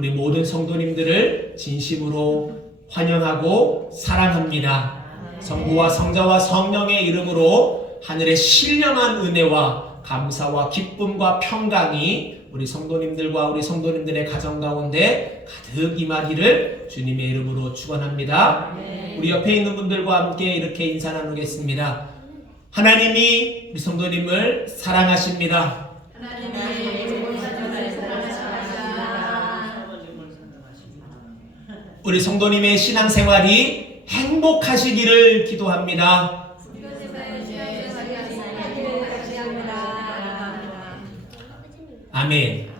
우리 모든 성도님들을 진심으로 환영하고 사랑합니다. 성부와 성자와 성령의 이름으로 하늘의 신령한 은혜와 감사와 기쁨과 평강이 우리 성도님들과 우리 성도님들의 가정 가운데 가득 임하기를 주님의 이름으로 축원합니다. 우리 옆에 있는 분들과 함께 이렇게 인사 나누겠습니다. 하나님이 우리 성도님을 사랑하십니다. 우리 성도님의 신앙생활이 행복하시기를 기도합니다. 아멘.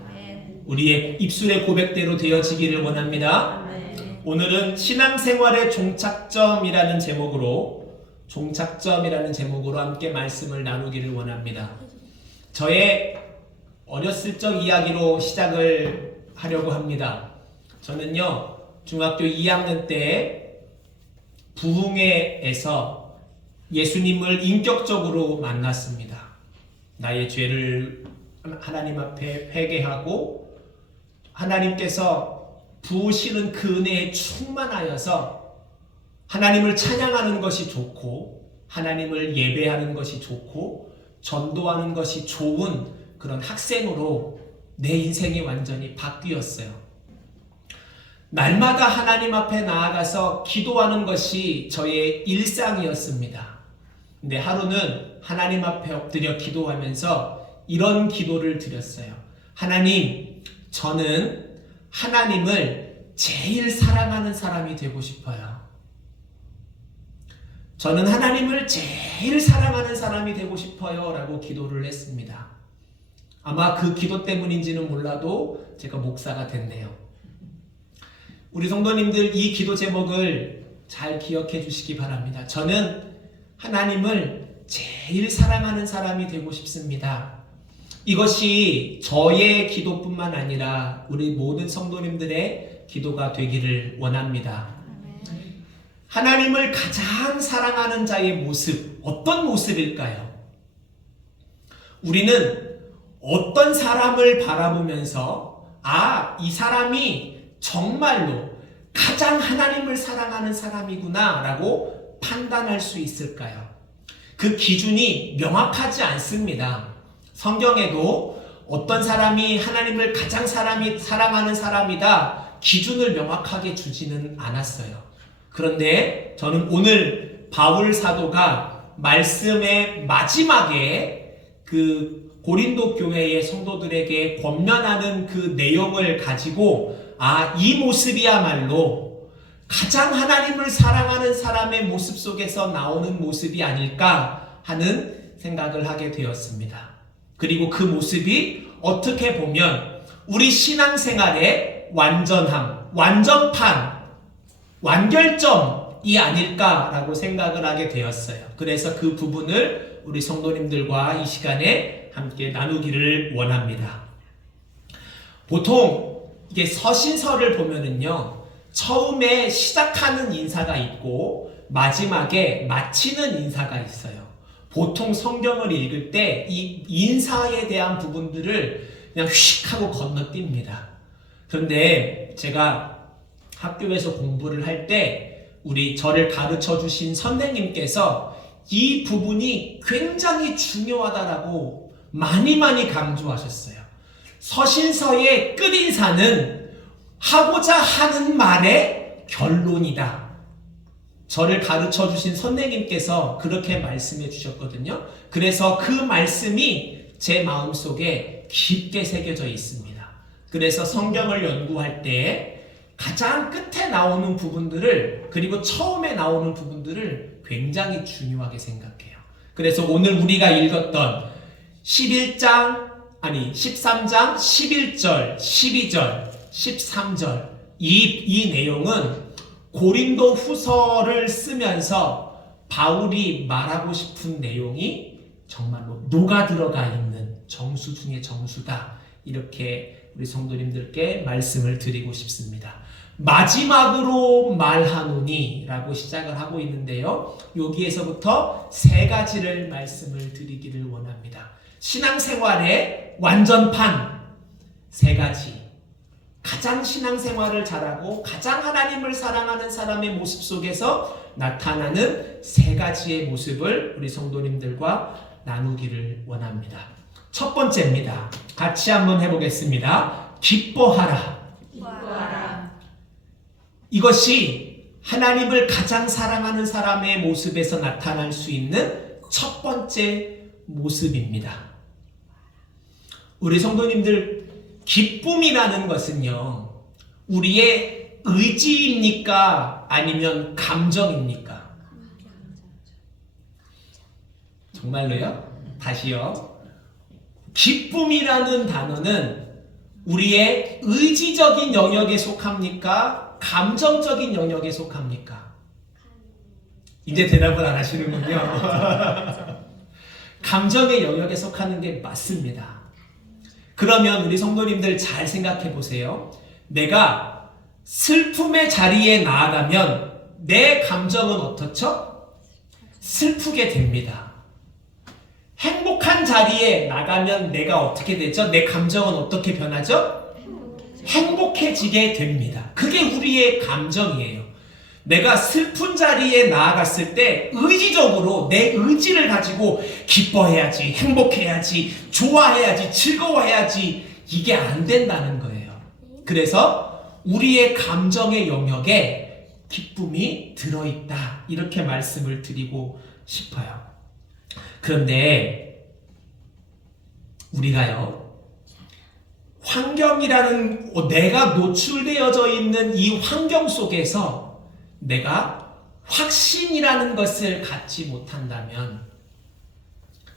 우리의 입술의 고백대로 되어지기를 원합니다. 오늘은 신앙생활의 종착점이라는 제목으로 함께 말씀을 나누기를 원합니다. 저의 어렸을 적 이야기로 시작을 하려고 합니다. 저는요, 중학교 2학년 때 부흥회에서 예수님을 인격적으로 만났습니다. 나의 죄를 하나님 앞에 회개하고 하나님께서 부으시는 그 은혜에 충만하여서 하나님을 찬양하는 것이 좋고 하나님을 예배하는 것이 좋고 전도하는 것이 좋은 그런 학생으로 내 인생이 완전히 바뀌었어요. 날마다 하나님 앞에 나아가서 기도하는 것이 저의 일상이었습니다. 근데 하루는 하나님 앞에 엎드려 기도하면서 이런 기도를 드렸어요. 하나님, 저는 하나님을 제일 사랑하는 사람이 되고 싶어요. 저는 하나님을 제일 사랑하는 사람이 되고 싶어요 라고 기도를 했습니다. 아마 그 기도 때문인지는 몰라도 제가 목사가 됐네요. 우리 성도님들 이 기도 제목을 잘 기억해 주시기 바랍니다. 저는 하나님을 제일 사랑하는 사람이 되고 싶습니다. 이것이 저의 기도뿐만 아니라 우리 모든 성도님들의 기도가 되기를 원합니다. 하나님을 가장 사랑하는 자의 모습, 어떤 모습일까요? 우리는 어떤 사람을 바라보면서 이 사람이 정말로 가장 하나님을 사랑하는 사람이구나 라고 판단할 수 있을까요? 그 기준이 명확하지 않습니다. 성경에도 어떤 사람이 하나님을 가장 사랑하는 사람이다 기준을 명확하게 주지는 않았어요. 그런데 저는 오늘 바울 사도가 말씀의 마지막에 그 고린도 교회의 성도들에게 권면하는 그 내용을 가지고 이 모습이야말로 가장 하나님을 사랑하는 사람의 모습 속에서 나오는 모습이 아닐까 하는 생각을 하게 되었습니다. 그리고 그 모습이 어떻게 보면 우리 신앙생활의 완전함, 완전판, 완결점이 아닐까라고 생각을 하게 되었어요. 그래서 그 부분을 우리 성도님들과 이 시간에 함께 나누기를 원합니다. 보통 이게 서신서를 보면은요, 처음에 시작하는 인사가 있고 마지막에 마치는 인사가 있어요. 보통 성경을 읽을 때 이 인사에 대한 부분들을 그냥 휙 하고 건너뜁니다. 그런데 제가 학교에서 공부를 할 때 저를 가르쳐 주신 선생님께서 이 부분이 굉장히 중요하다라고 많이 강조하셨어요. 서신서의 끝인사는 하고자 하는 말의 결론이다. 저를 가르쳐 주신 선생님께서 그렇게 말씀해 주셨거든요. 그래서 그 말씀이 제 마음속에 깊게 새겨져 있습니다. 그래서 성경을 연구할 때 가장 끝에 나오는 부분들을 그리고 처음에 나오는 부분들을 굉장히 중요하게 생각해요. 그래서 오늘 우리가 읽었던 13장, 11절, 12절, 13절 이 내용은 고린도 후서를 쓰면서 바울이 말하고 싶은 내용이 정말로 녹아 들어가 있는 정수 중의 정수다. 이렇게 우리 성도님들께 말씀을 드리고 싶습니다. 마지막으로 말하노니 라고 시작을 하고 있는데요. 여기에서부터 세 가지를 말씀을 드리기를 원합니다. 신앙생활의 완전판 세 가지. 가장 신앙생활을 잘하고 가장 하나님을 사랑하는 사람의 모습 속에서 나타나는 세 가지의 모습을 우리 성도님들과 나누기를 원합니다. 첫 번째입니다. 같이 한번 해보겠습니다. 기뻐하라. 기뻐하라. 이것이 하나님을 가장 사랑하는 사람의 모습에서 나타날 수 있는 첫 번째 모습입니다. 우리 성도님들, 기쁨이라는 것은요, 우리의 의지입니까? 아니면 감정입니까? 정말로요? 다시요. 기쁨이라는 단어는 우리의 의지적인 영역에 속합니까? 감정적인 영역에 속합니까? 이제 대답을 안 하시는군요. 감정의 영역에 속하는 게 맞습니다. 그러면 우리 성도님들 잘 생각해 보세요. 내가 슬픔의 자리에 나아가면 내 감정은 어떻죠? 슬프게 됩니다. 행복한 자리에 나가면 내가 어떻게 되죠? 내 감정은 어떻게 변하죠? 행복해지게 됩니다. 그게 우리의 감정이에요. 내가 슬픈 자리에 나아갔을 때 의지적으로 내 의지를 가지고 기뻐해야지, 행복해야지, 좋아해야지, 즐거워해야지, 이게 안 된다는 거예요. 그래서 우리의 감정의 영역에 기쁨이 들어있다, 이렇게 말씀을 드리고 싶어요. 그런데 우리가요, 환경이라는, 내가 노출되어져 있는 이 환경 속에서 내가 확신이라는 것을 갖지 못한다면,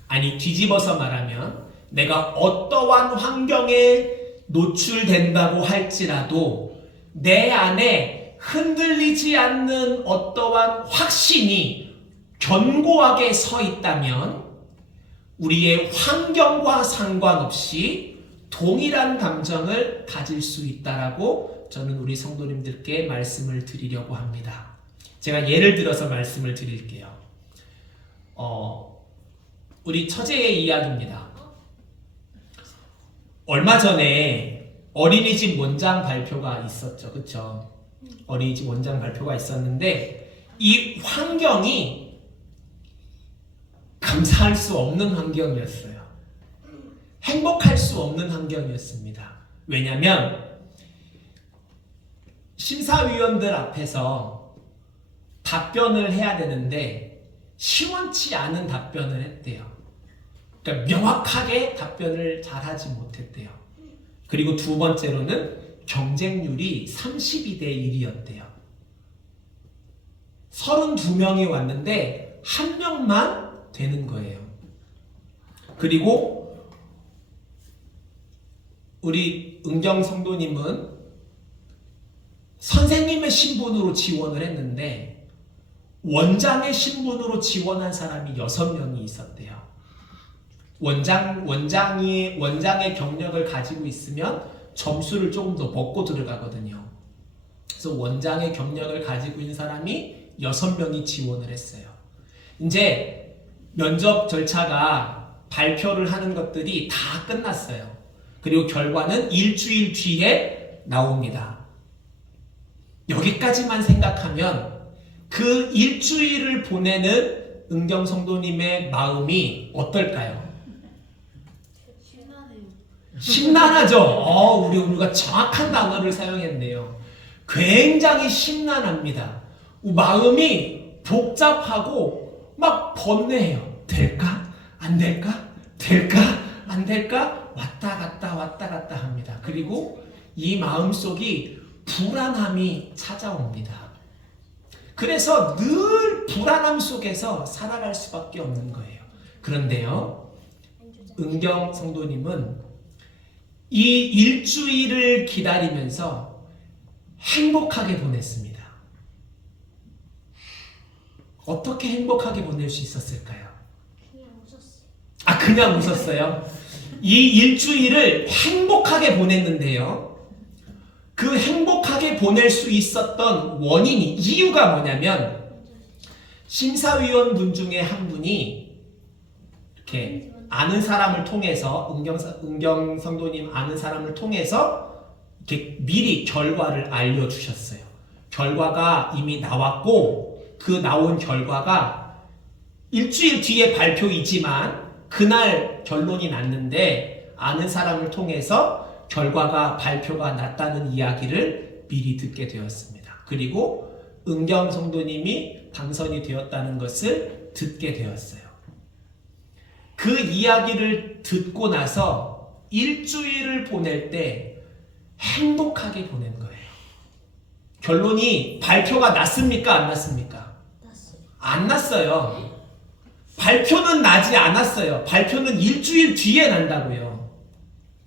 아니 뒤집어서 말하면 내가 어떠한 환경에 노출된다고 할지라도 내 안에 흔들리지 않는 어떠한 확신이 견고하게 서 있다면 우리의 환경과 상관없이 동일한 감정을 가질 수 있다라고 저는 우리 성도님들께 말씀을 드리려고 합니다. 제가 예를 들어서 말씀을 드릴게요. 우리 처제의 이야기입니다. 얼마 전에 어린이집 원장 발표가 있었죠. 그렇죠? 어린이집 원장 발표가 있었는데 이 환경이 감사할 수 없는 환경이었어요. 행복할 수 없는 환경이었습니다. 왜냐하면 심사위원들 앞에서 답변을 해야 되는데 시원치 않은 답변을 했대요. 그러니까 명확하게 답변을 잘하지 못했대요. 그리고 두 번째로는 경쟁률이 32대 1이었대요. 32명이 왔는데 한 명만 되는 거예요. 그리고 우리 은경 성도님은 선생님의 신분으로 지원을 했는데 원장의 신분으로 지원한 사람이 6명이 있었대요. 원장의 경력을 가지고 있으면 점수를 조금 더 먹고 들어가거든요. 그래서 원장의 경력을 가지고 있는 사람이 6명이 지원을 했어요. 이제 면접 절차가 발표를 하는 것들이 다 끝났어요. 그리고 결과는 일주일 뒤에 나옵니다. 여기까지만 생각하면 그 일주일을 보내는 은경 성도님의 마음이 어떨까요? 심란하죠? 우리가 정확한 단어를 사용했네요. 굉장히 심란합니다. 마음이 복잡하고 막 번뇌해요. 될까? 안 될까? 될까? 안 될까? 왔다 갔다 합니다. 그리고 이 마음속이 불안함이 찾아옵니다. 그래서 늘 불안함 속에서 살아갈 수밖에 없는 거예요. 그런데요, 은경 성도님은 이 일주일을 기다리면서 행복하게 보냈습니다. 어떻게 행복하게 보낼 수 있었을까요? 그냥 웃었어요. 그냥 웃었어요? 이 일주일을 행복하게 보냈는데요. 그 행복하게 보낼 수 있었던 원인이, 이유가 뭐냐면 심사위원 분 중에 한 분이 이렇게 아는 사람을 통해서, 은경 성도님 아는 사람을 통해서 이렇게 미리 결과를 알려주셨어요. 결과가 이미 나왔고 그 나온 결과가 일주일 뒤에 발표이지만 그날 결론이 났는데 아는 사람을 통해서 결과가 발표가 났다는 이야기를 미리 듣게 되었습니다. 그리고 은경 성도님이 당선이 되었다는 것을 듣게 되었어요. 그 이야기를 듣고 나서 일주일을 보낼 때 행복하게 보낸 거예요. 결론이 발표가 났습니까? 안 났습니까? 났어요. 안 났어요. 발표는 나지 않았어요. 발표는 일주일 뒤에 난다고요.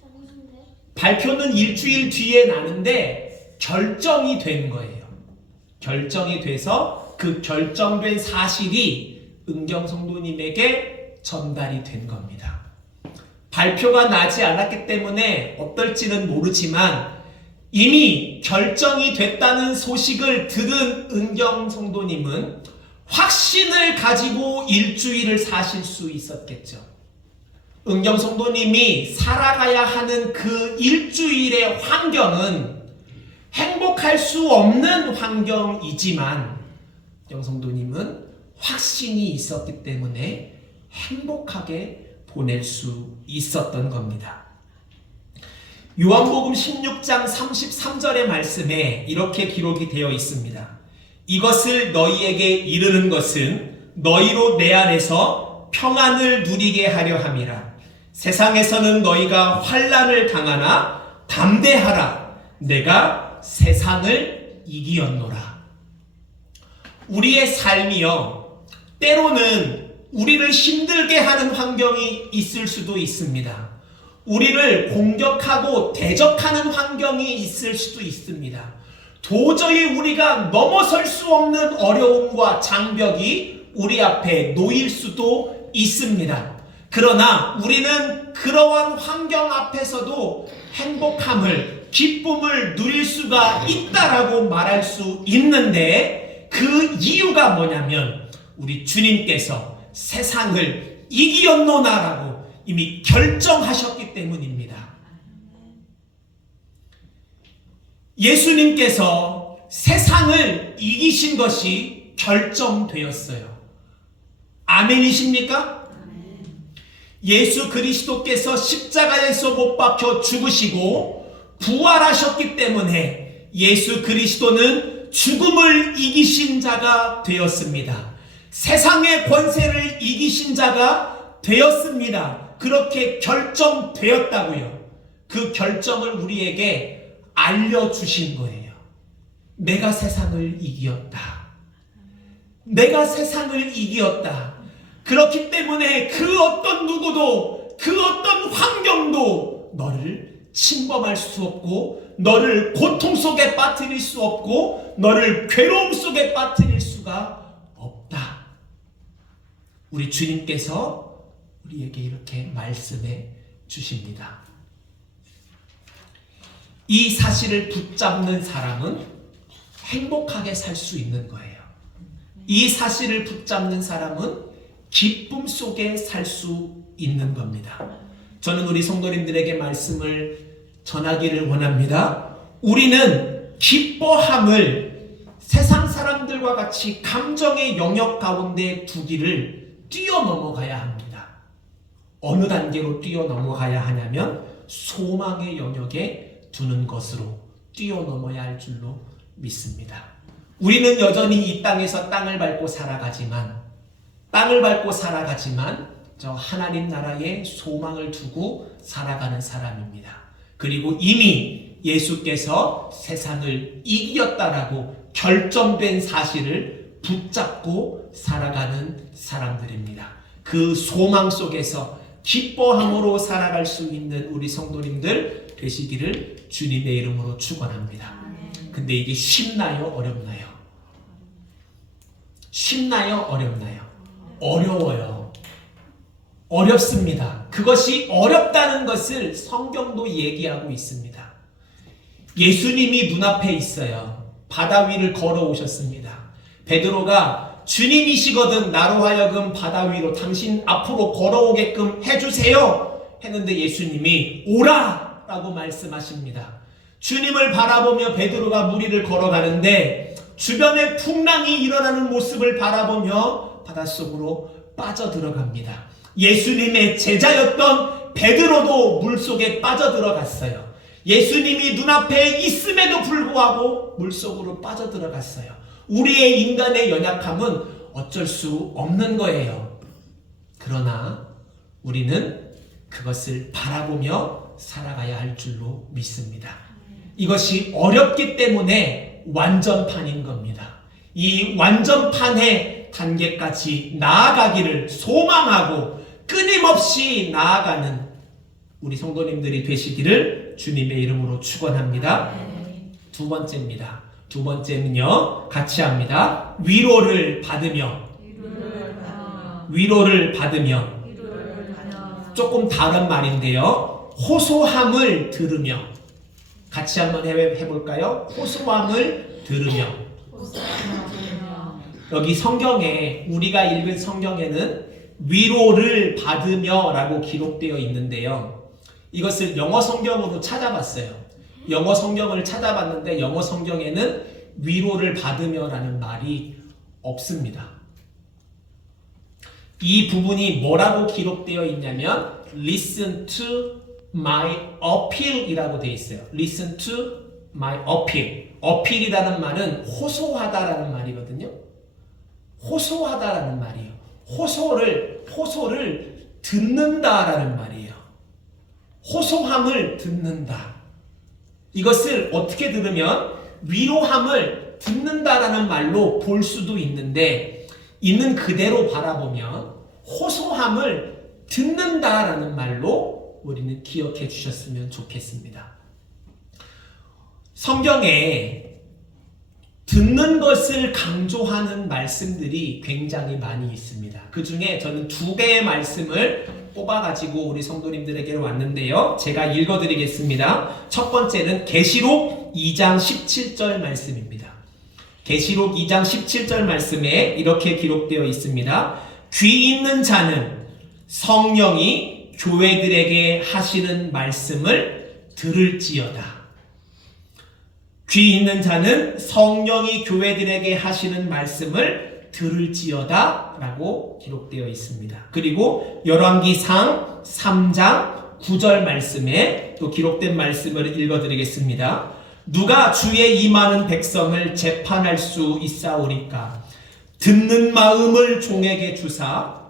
짱인데? 발표는 일주일 뒤에 나는데 결정이 된 거예요. 결정이 돼서 그 결정된 사실이 은경 성도님에게 전달이 된 겁니다. 발표가 나지 않았기 때문에 어떨지는 모르지만 이미 결정이 됐다는 소식을 들은 은경 성도님은 확신을 가지고 일주일을 사실 수 있었겠죠. 은경 성도님이 살아가야 하는 그 일주일의 환경은 행복할 수 없는 환경이지만 은경 성도님은 확신이 있었기 때문에 행복하게 보낼 수 있었던 겁니다. 요한복음 16장 33절의 말씀에 이렇게 기록이 되어 있습니다. 이것을 너희에게 이르는 것은 너희로 내 안에서 평안을 누리게 하려 함이라. 세상에서는 너희가 환난을 당하나 담대하라. 내가 세상을 이기었노라. 우리의 삶이요, 때로는 우리를 힘들게 하는 환경이 있을 수도 있습니다. 우리를 공격하고 대적하는 환경이 있을 수도 있습니다. 도저히 우리가 넘어설 수 없는 어려움과 장벽이 우리 앞에 놓일 수도 있습니다. 그러나 우리는 그러한 환경 앞에서도 행복함을, 기쁨을 누릴 수가 있다라고 말할 수 있는데 그 이유가 뭐냐면 우리 주님께서 세상을 이기었노나라고 이미 결정하셨기 때문입니다. 예수님께서 세상을 이기신 것이 결정되었어요. 아멘이십니까? 예수 그리스도께서 십자가에서 못 박혀 죽으시고 부활하셨기 때문에 예수 그리스도는 죽음을 이기신 자가 되었습니다. 세상의 권세를 이기신 자가 되었습니다. 그렇게 결정되었다고요. 그 결정을 우리에게 알려주신 거예요. 내가 세상을 이기었다. 내가 세상을 이기었다. 그렇기 때문에 그 어떤 누구도, 그 어떤 환경도 너를 침범할 수 없고, 너를 고통 속에 빠뜨릴 수 없고, 너를 괴로움 속에 빠뜨릴 수가 없다. 우리 주님께서 우리에게 이렇게 말씀해 주십니다. 이 사실을 붙잡는 사람은 행복하게 살 수 있는 거예요. 이 사실을 붙잡는 사람은 기쁨 속에 살 수 있는 겁니다. 저는 우리 성도님들에게 말씀을 전하기를 원합니다. 우리는 기뻐함을 세상 사람들과 같이 감정의 영역 가운데 두기를 뛰어넘어가야 합니다. 어느 단계로 뛰어넘어가야 하냐면 소망의 영역에 두는 것으로 뛰어넘어야 할 줄로 믿습니다. 우리는 여전히 이 땅에서 땅을 밟고 살아가지만 저 하나님 나라에 소망을 두고 살아가는 사람입니다. 그리고 이미 예수께서 세상을 이겼다라고 결정된 사실을 붙잡고 살아가는 사람들입니다. 그 소망 속에서 기뻐함으로 살아갈 수 있는 우리 성도님들 되시기를 주님의 이름으로 축원합니다. 근데 이게 쉽나요? 어렵나요? 쉽나요? 어렵나요? 어려워요. 어렵습니다. 그것이 어렵다는 것을 성경도 얘기하고 있습니다. 예수님이 눈앞에 있어요. 바다 위를 걸어오셨습니다. 베드로가 주님이시거든 나로 하여금 바다 위로 당신 앞으로 걸어오게끔 해주세요 했는데 예수님이 오라 라고 말씀하십니다. 주님을 바라보며 베드로가 물 위를 걸어가는데 주변에 풍랑이 일어나는 모습을 바라보며 바닷속으로 빠져들어갑니다. 예수님의 제자였던 베드로도 물속에 빠져들어갔어요. 예수님이 눈앞에 있음에도 불구하고 물속으로 빠져들어갔어요. 우리의 인간의 연약함은 어쩔 수 없는 거예요. 그러나 우리는 그것을 바라보며 살아가야 할 줄로 믿습니다. 이것이 어렵기 때문에 완전판인 겁니다. 이 완전판의 단계까지 나아가기를 소망하고 끊임없이 나아가는 우리 성도님들이 되시기를 주님의 이름으로 축원합니다. 두 번째입니다. 두 번째는요, 같이 합니다. 위로를 받으며. 위로를 받으며. 조금 다른 말인데요. 호소함을 들으며. 같이 한번 해볼까요? 호소함을 들으며. 여기 성경에, 우리가 읽은 성경에는 위로를 받으며 라고 기록되어 있는데요. 이것을 영어 성경으로 찾아봤어요. 영어 성경을 찾아봤는데 영어 성경에는 위로를 받으며 라는 말이 없습니다. 이 부분이 뭐라고 기록되어 있냐면 Listen to my appeal 이라고 되어 있어요. Listen to my appeal. appeal이라는 말은 호소하다라는 말이거든요. 호소하다라는 말이에요. 호소를 듣는다라는 말이에요. 호소함을 듣는다. 이것을 어떻게 들으면 위로함을 듣는다라는 말로 볼 수도 있는데 있는 그대로 바라보면 호소함을 듣는다라는 말로 우리는 기억해 주셨으면 좋겠습니다. 성경에 듣는 것을 강조하는 말씀들이 굉장히 많이 있습니다. 그 중에 저는 두 개의 말씀을 뽑아가지고 우리 성도님들에게 왔는데요. 제가 읽어드리겠습니다. 첫 번째는 계시록 2장 17절 말씀입니다. 계시록 2장 17절 말씀에 이렇게 기록되어 있습니다. 귀 있는 자는 성령이 교회들에게 하시는 말씀을 들을지어다. 귀 있는 자는 성령이 교회들에게 하시는 말씀을 들을지어다 라고 기록되어 있습니다. 그리고 열왕기상 3장 9절 말씀에 또 기록된 말씀을 읽어드리겠습니다. 누가 주의 임하는 백성을 재판할 수 있사오리까? 듣는 마음을 종에게 주사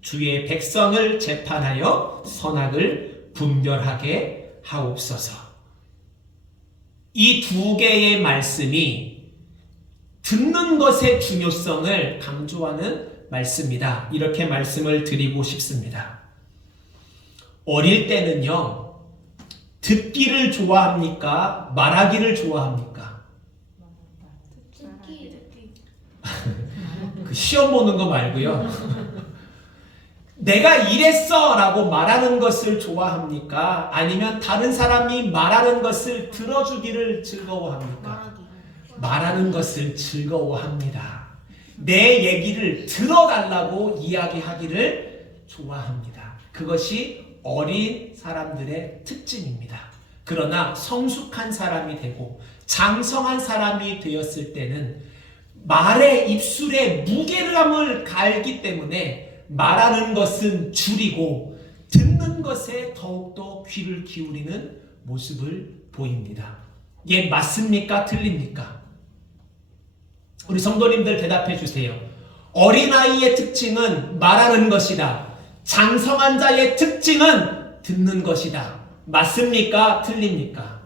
주의 백성을 재판하여 선악을 분별하게 하옵소서. 이 두 개의 말씀이 듣는 것의 중요성을 강조하는 말씀이다. 이렇게 말씀을 드리고 싶습니다. 어릴 때는요, 듣기를 좋아합니까? 말하기를 좋아합니까? 듣기. 그 시험 보는 거 말고요. 내가 이랬어 라고 말하는 것을 좋아합니까? 아니면 다른 사람이 말하는 것을 들어주기를 즐거워합니까? 말하는 것을 즐거워합니다. 내 얘기를 들어달라고 이야기하기를 좋아합니다. 그것이 어린 사람들의 특징입니다. 그러나 성숙한 사람이 되고 장성한 사람이 되었을 때는 말의 입술에 무게감을 갈기 때문에 말하는 것은 줄이고 듣는 것에 더욱더 귀를 기울이는 모습을 보입니다. 이게 맞습니까? 틀립니까? 우리 성도님들 대답해 주세요. 어린아이의 특징은 말하는 것이다. 장성한 자의 특징은 듣는 것이다. 맞습니까? 틀립니까?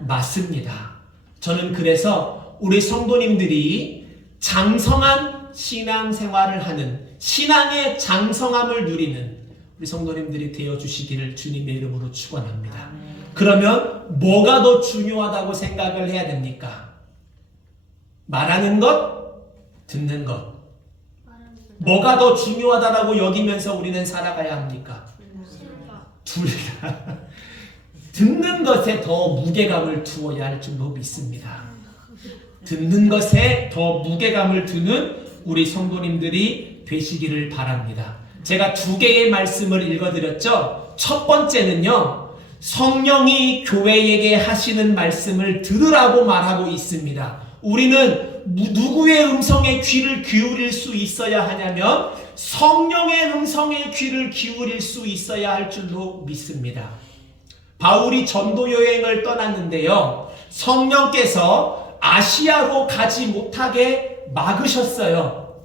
맞습니다. 저는 그래서 우리 성도님들이 장성한 신앙생활을 하는 신앙의 장성함을 누리는 우리 성도님들이 되어주시기를 주님의 이름으로 축원합니다. 그러면 뭐가 더 중요하다고 생각을 해야 됩니까? 말하는 것, 듣는 것. 뭐가 더 중요하다라고 여기면서 우리는 살아가야 합니까? 둘 다. 듣는 것에 더 무게감을 두어야 할 줄로 믿습니다. 듣는 것에 더 무게감을 두는 우리 성도님들이 되시기를 바랍니다. 제가 두 개의 말씀을 읽어드렸죠. 첫 번째는요, 성령이 교회에게 하시는 말씀을 들으라고 말하고 있습니다. 우리는 누구의 음성에 귀를 기울일 수 있어야 하냐면 성령의 음성에 귀를 기울일 수 있어야 할 줄로 믿습니다. 바울이 전도 여행을 떠났는데요. 성령께서 아시아로 가지 못하게 막으셨어요.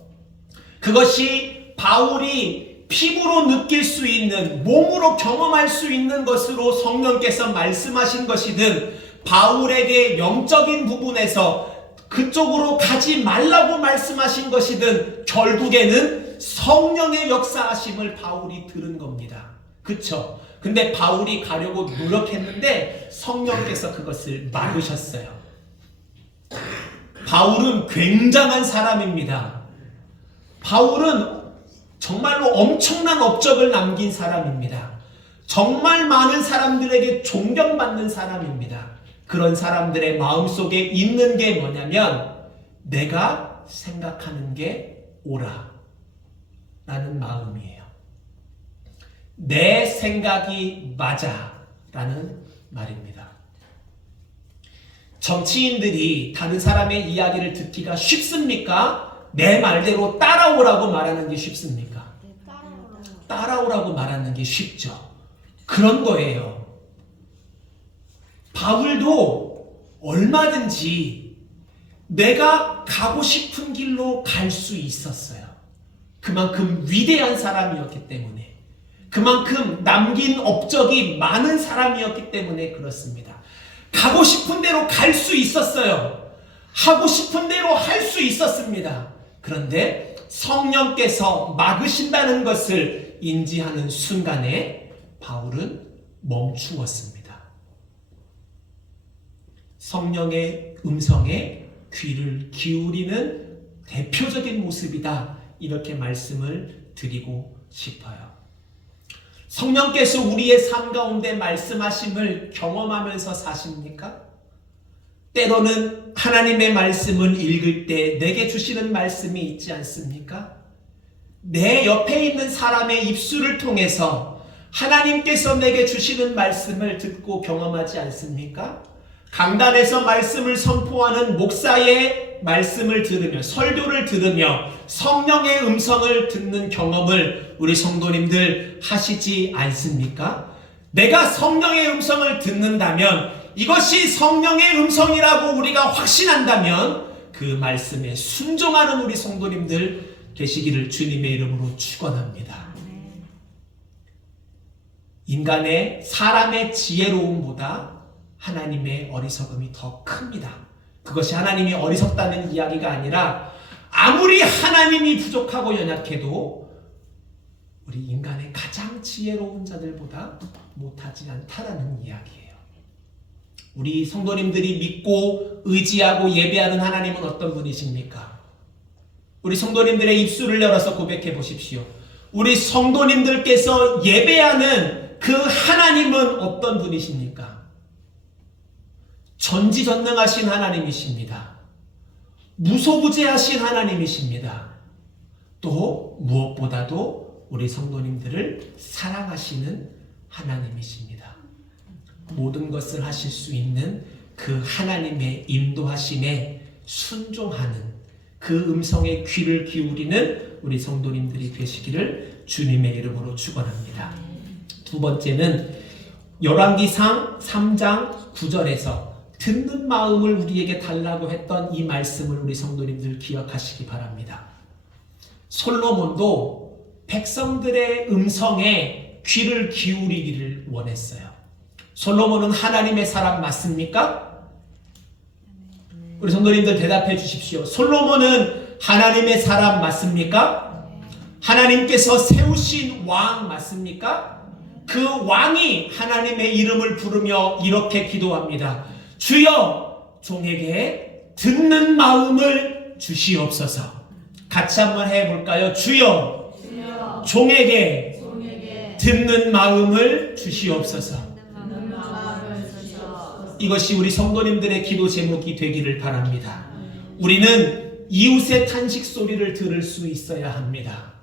그것이 바울이 피부로 느낄 수 있는, 몸으로 경험할 수 있는 것으로 성령께서 말씀하신 것이든 바울에게 영적인 부분에서 그쪽으로 가지 말라고 말씀하신 것이든 결국에는 성령의 역사하심을 바울이 들은 겁니다. 그쵸? 근데 바울이 가려고 노력했는데 성령께서 그것을 막으셨어요. 바울은 굉장한 사람입니다. 바울은 정말로 엄청난 업적을 남긴 사람입니다. 정말 많은 사람들에게 존경받는 사람입니다. 그런 사람들의 마음속에 있는 게 뭐냐면 내가 생각하는 게 옳아 라는 마음이에요. 내 생각이 맞아 라는 말입니다. 정치인들이 다른 사람의 이야기를 듣기가 쉽습니까? 내 말대로 따라오라고 말하는 게 쉽습니까? 따라오라고 말하는 게 쉽죠. 그런 거예요. 바울도 얼마든지 내가 가고 싶은 길로 갈 수 있었어요. 그만큼 위대한 사람이었기 때문에, 그만큼 남긴 업적이 많은 사람이었기 때문에 그렇습니다. 가고 싶은 대로 갈 수 있었어요. 하고 싶은 대로 할 수 있었습니다. 그런데 성령께서 막으신다는 것을 인지하는 순간에 바울은 멈추었습니다. 성령의 음성에 귀를 기울이는 대표적인 모습이다. 이렇게 말씀을 드리고 싶어요. 성령께서 우리의 삶 가운데 말씀하심을 경험하면서 사십니까? 때로는 하나님의 말씀을 읽을 때 내게 주시는 말씀이 있지 않습니까? 내 옆에 있는 사람의 입술을 통해서 하나님께서 내게 주시는 말씀을 듣고 경험하지 않습니까? 강단에서 말씀을 선포하는 목사의 말씀을 들으며 설교를 들으며 성령의 음성을 듣는 경험을 우리 성도님들 하시지 않습니까? 내가 성령의 음성을 듣는다면, 이것이 성령의 음성이라고 우리가 확신한다면 그 말씀에 순종하는 우리 성도님들 계시기를 주님의 이름으로 축원합니다. 인간의 사람의 지혜로움보다 하나님의 어리석음이 더 큽니다. 그것이 하나님이 어리석다는 이야기가 아니라 아무리 하나님이 부족하고 연약해도 우리 인간의 가장 지혜로운 자들보다 못하지 않다라는 이야기예요. 우리 성도님들이 믿고 의지하고 예배하는 하나님은 어떤 분이십니까? 우리 성도님들의 입술을 열어서 고백해 보십시오. 우리 성도님들께서 예배하는 그 하나님은 어떤 분이십니까? 전지전능하신 하나님이십니다. 무소부재하신 하나님이십니다. 또 무엇보다도 우리 성도님들을 사랑하시는 하나님이십니다. 모든 것을 하실 수 있는 그 하나님의 인도하심에 순종하는 그 음성에 귀를 기울이는 우리 성도님들이 되시기를 주님의 이름으로 축원합니다. 두 번째는 열왕기상 3장 9절에서 듣는 마음을 우리에게 달라고 했던 이 말씀을 우리 성도님들 기억하시기 바랍니다. 솔로몬도 백성들의 음성에 귀를 기울이기를 원했어요. 솔로몬은 하나님의 사람 맞습니까? 우리 성도님들 대답해 주십시오. 솔로몬은 하나님의 사람 맞습니까? 하나님께서 세우신 왕 맞습니까? 그 왕이 하나님의 이름을 부르며 이렇게 기도합니다. 주여, 종에게 듣는 마음을 주시옵소서. 같이 한번 해볼까요? 주여, 종에게 듣는 마음을 주시옵소서. 이것이 우리 성도님들의 기도 제목이 되기를 바랍니다. 우리는 이웃의 탄식 소리를 들을 수 있어야 합니다.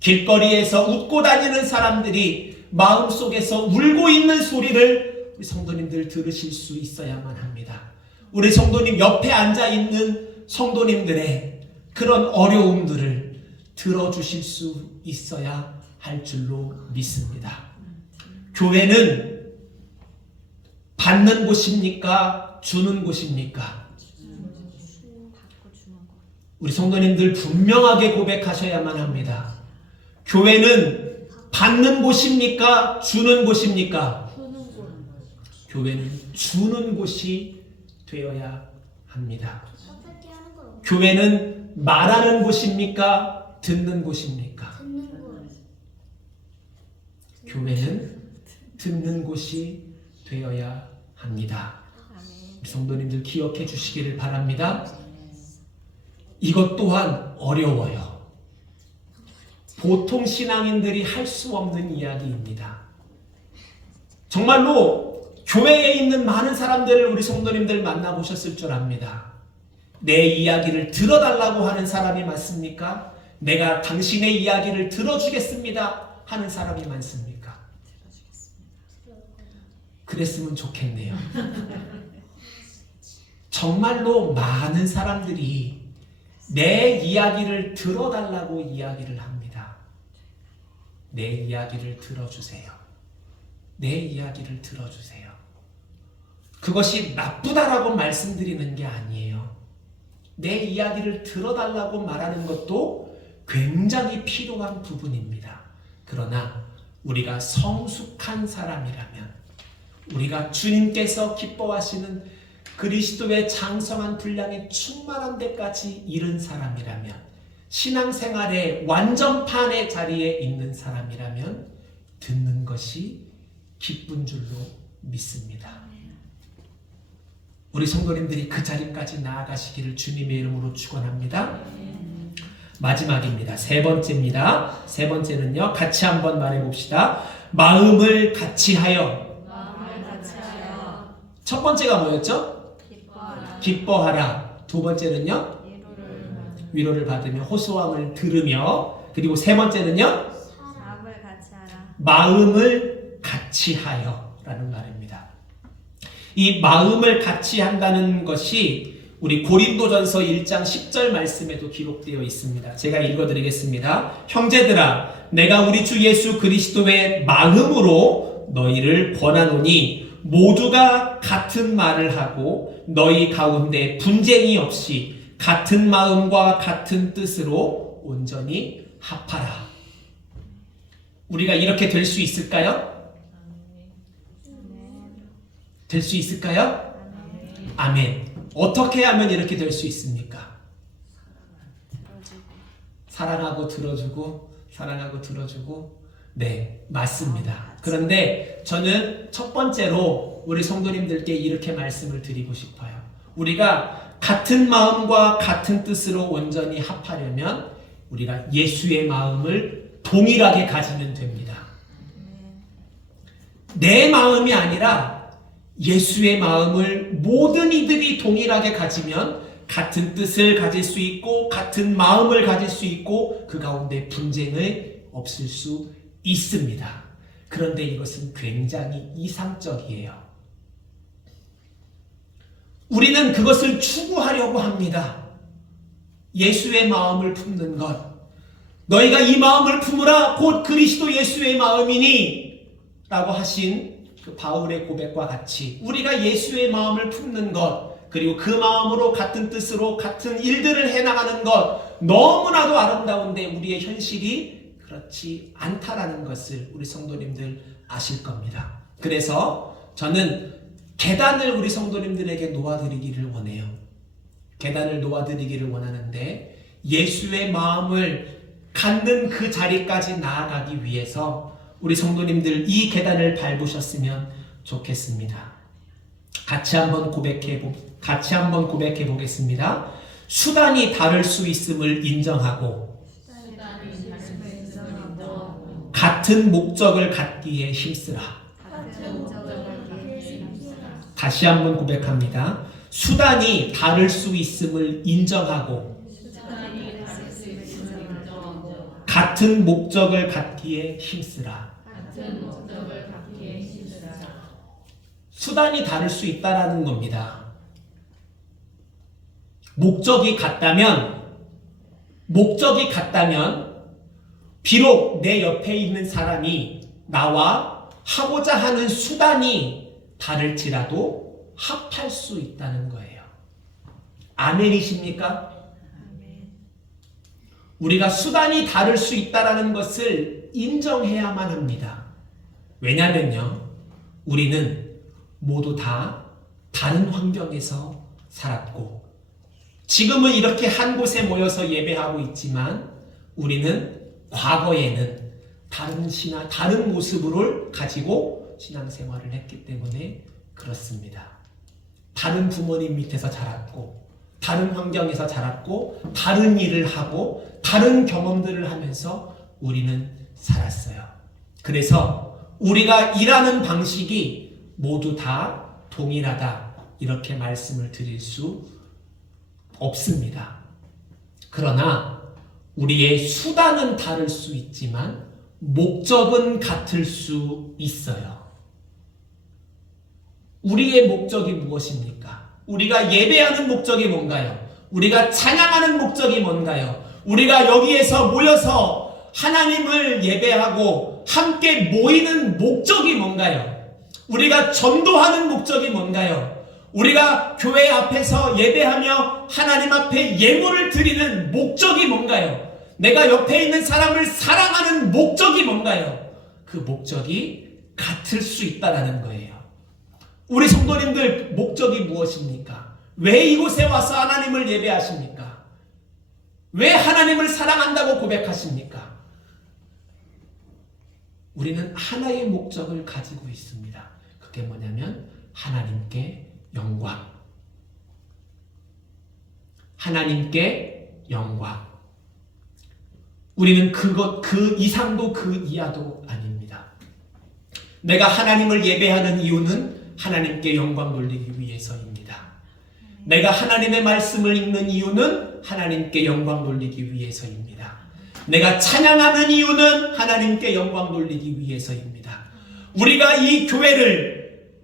길거리에서 웃고 다니는 사람들이 마음속에서 울고 있는 소리를 우리 성도님들 들으실 수 있어야만 합니다. 우리 성도님 옆에 앉아있는 성도님들의 그런 어려움들을 들어주실 수 있어야 할 줄로 믿습니다. 교회는 받는 곳입니까? 주는 곳입니까? 우리 성도님들 분명하게 고백하셔야만 합니다. 교회는 받는 곳입니까? 주는 곳입니까? 교회는 주는 곳이 되어야 합니다. 어떻게 하는 거요? 교회는 말하는 곳입니까? 듣는 곳입니까? 듣는 거요. 교회는 듣는 곳이 되어야 합니다. 우리 성도님들 기억해 주시기를 바랍니다. 이것 또한 어려워요. 보통 신앙인들이 할 수 없는 이야기입니다. 정말로 교회에 있는 많은 사람들을 우리 성도님들 만나보셨을 줄 압니다. 내 이야기를 들어달라고 하는 사람이 많습니까? 내가 당신의 이야기를 들어주겠습니다 하는 사람이 많습니까? 그랬으면 좋겠네요. 정말로 많은 사람들이 내 이야기를 들어달라고 이야기를 합니다. 내 이야기를 들어주세요. 내 이야기를 들어주세요. 그것이 나쁘다라고 말씀드리는 게 아니에요. 내 이야기를 들어달라고 말하는 것도 굉장히 필요한 부분입니다. 그러나 우리가 성숙한 사람이라면, 우리가 주님께서 기뻐하시는 그리스도의 장성한 분량에 충만한 데까지 이른 사람이라면, 신앙생활의 완전판의 자리에 있는 사람이라면 듣는 것이 기쁜 줄로 믿습니다. 우리 성도님들이 그 자리까지 나아가시기를 주님의 이름으로 축원합니다. 마지막입니다. 세 번째입니다. 세 번째는요, 같이 한번 말해봅시다. 마음을 같이하여. 첫 번째가 뭐였죠? 기뻐하라. 두 번째는요, 위로를 받으며 호소함을 들으며. 그리고 세 번째는요, 마음을 같이하여 라는 말입니다. 이 마음을 같이 한다는 것이 우리 고린도전서 1장 10절 말씀에도 기록되어 있습니다. 제가 읽어드리겠습니다. 형제들아, 내가 우리 주 예수 그리스도의 마음으로 너희를 권하노니 모두가 같은 말을 하고 너희 가운데 분쟁이 없이 같은 마음과 같은 뜻으로 온전히 합하라. 우리가 이렇게 될 수 있을까요? 될 수 있을까요? 아멘. 어떻게 하면 이렇게 될 수 있습니까? 사랑하고 들어주고, 사랑하고 들어주고. 네, 맞습니다. 그런데 저는 첫 번째로 우리 성도님들께 이렇게 말씀을 드리고 싶어요. 우리가 같은 마음과 같은 뜻으로 온전히 합하려면 우리가 예수의 마음을 동일하게 가지면 됩니다. 내 마음이 아니라 예수의 마음을 모든 이들이 동일하게 가지면 같은 뜻을 가질 수 있고 같은 마음을 가질 수 있고 그 가운데 분쟁을 없앨 수 있습니다. 그런데 이것은 굉장히 이상적이에요. 우리는 그것을 추구하려고 합니다. 예수의 마음을 품는 것. 너희가 이 마음을 품으라 곧 그리스도 예수의 마음이니 라고 하신 그 바울의 고백과 같이 우리가 예수의 마음을 품는 것, 그리고 그 마음으로 같은 뜻으로 같은 일들을 해나가는 것, 너무나도 아름다운데 우리의 현실이 그렇지 않다라는 것을 우리 성도님들 아실 겁니다. 그래서 저는 계단을 우리 성도님들에게 놓아드리기를 원해요. 계단을 놓아드리기를 원하는데 예수의 마음을 갖는 그 자리까지 나아가기 위해서 우리 성도님들 이 계단을 밟으셨으면 좋겠습니다. 같이 한번 고백해 보겠습니다. 수단이 다를 수 있음을 인정하고 같은 목적을 갖기에 힘쓰라. 다시 한번 고백합니다. 수단이 다를 수 있음을 인정하고 같은 목적을 갖기에 힘쓰라. 수단이 다를 수 있다라는 겁니다. 목적이 같다면 비록 내 옆에 있는 사람이 나와 하고자 하는 수단이 다를지라도 합할 수 있다는 거예요. 아멘이십니까? 우리가 수단이 다를 수 있다는 것을 인정해야만 합니다. 왜냐면요, 우리는 모두 다 다른 환경에서 살았고 지금은 이렇게 한 곳에 모여서 예배하고 있지만 우리는 과거에는 다른 모습을 가지고 신앙생활을 했기 때문에 그렇습니다. 다른 부모님 밑에서 자랐고 다른 환경에서 자랐고 다른 일을 하고 다른 경험들을 하면서 우리는 살았어요. 그래서 우리가 일하는 방식이 모두 다 동일하다 이렇게 말씀을 드릴 수 없습니다. 그러나 우리의 수단은 다를 수 있지만 목적은 같을 수 있어요. 우리의 목적이 무엇입니까? 우리가 예배하는 목적이 뭔가요? 우리가 찬양하는 목적이 뭔가요? 우리가 여기에서 모여서 하나님을 예배하고 함께 모이는 목적이 뭔가요? 우리가 전도하는 목적이 뭔가요? 우리가 교회 앞에서 예배하며 하나님 앞에 예물을 드리는 목적이 뭔가요? 내가 옆에 있는 사람을 사랑하는 목적이 뭔가요? 그 목적이 같을 수 있다는 거예요. 우리 성도님들 목적이 무엇입니까? 왜 이곳에 와서 하나님을 예배하십니까? 왜 하나님을 사랑한다고 고백하십니까? 우리는 하나의 목적을 가지고 있습니다. 그게 뭐냐면 하나님께 영광. 하나님께 영광. 우리는 그 이상도 그 이하도 아닙니다. 내가 하나님을 예배하는 이유는 하나님께 영광 돌리기 위해서입니다. 내가 하나님의 말씀을 읽는 이유는 하나님께 영광 돌리기 위해서입니다. 내가 찬양하는 이유는 하나님께 영광 돌리기 위해서입니다. 우리가 이 교회를,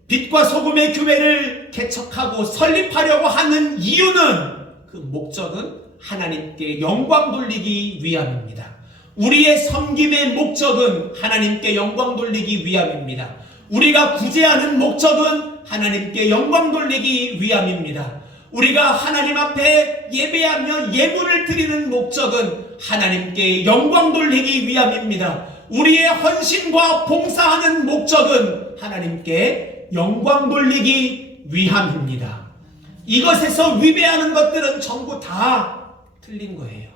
빛과 소금의 교회를 개척하고 설립하려고 하는 이유는, 그 목적은 하나님께 영광 돌리기 위함입니다. 우리의 섬김의 목적은 하나님께 영광 돌리기 위함입니다. 우리가 구제하는 목적은 하나님께 영광 돌리기 위함입니다. 우리가 하나님 앞에 예배하며 예물을 드리는 목적은 하나님께 영광 돌리기 위함입니다. 우리의 헌신과 봉사하는 목적은 하나님께 영광 돌리기 위함입니다. 이것에서 위배하는 것들은 전부 다 틀린 거예요.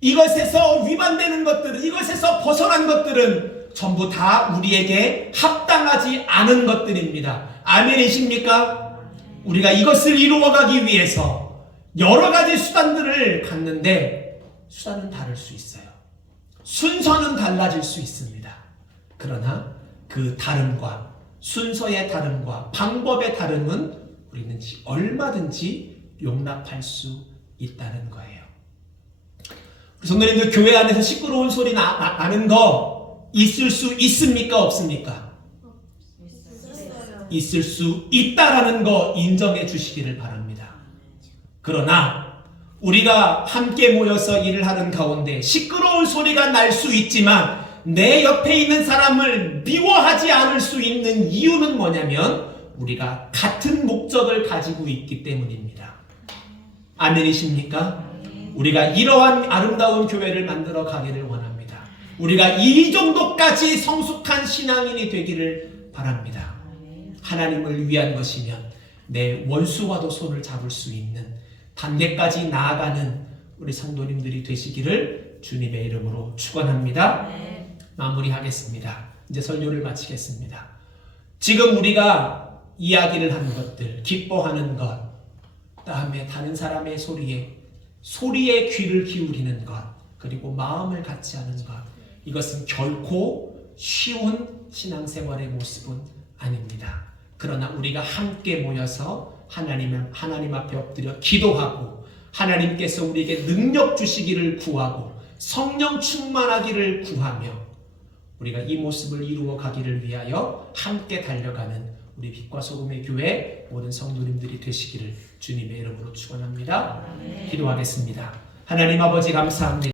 이것에서 위반되는 것들은, 이것에서 벗어난 것들은 전부 다 우리에게 합당하지 않은 것들입니다. 아멘이십니까? 우리가 이것을 이루어가기 위해서 여러 가지 수단들을 갖는데 수단은 다를 수 있어요. 순서는 달라질 수 있습니다. 그러나 그 다름과 순서의 다름과 방법의 다름은 우리는 얼마든지 용납할 수 있다는 거예요. 성도님들, 교회 안에서 시끄러운 소리 나는 거 있을 수 있습니까? 없습니까? 있을 수 있다라는 거 인정해 주시기를 바랍니다. 그러나 우리가 함께 모여서 일을 하는 가운데 시끄러운 소리가 날 수 있지만 내 옆에 있는 사람을 미워하지 않을 수 있는 이유는 뭐냐면 우리가 같은 목적을 가지고 있기 때문입니다. 아멘이십니까? 우리가 이러한 아름다운 교회를 만들어 가기를 원합니다. 우리가 이 정도까지 성숙한 신앙인이 되기를 바랍니다. 하나님을 위한 것이면 내 원수와도 손을 잡을 수 있는 단계까지 나아가는 우리 성도님들이 되시기를 주님의 이름으로 축원합니다. 마무리하겠습니다. 이제 설교를 마치겠습니다. 지금 우리가 이야기를 하는 것들, 기뻐하는 것, 다음에 다른 사람의 소리에 귀를 기울이는 것, 그리고 마음을 같이 하는 것, 이것은 결코 쉬운 신앙생활의 모습은 아닙니다. 그러나 우리가 함께 모여서 하나님 앞에 엎드려 기도하고 하나님께서 우리에게 능력 주시기를 구하고 성령 충만하기를 구하며 우리가 이 모습을 이루어 가기를 위하여 함께 달려가는 우리 빛과 소금의 교회 모든 성도님들이 되시기를 주님의 이름으로 축원합니다. 기도하겠습니다. 하나님 아버지 감사합니다.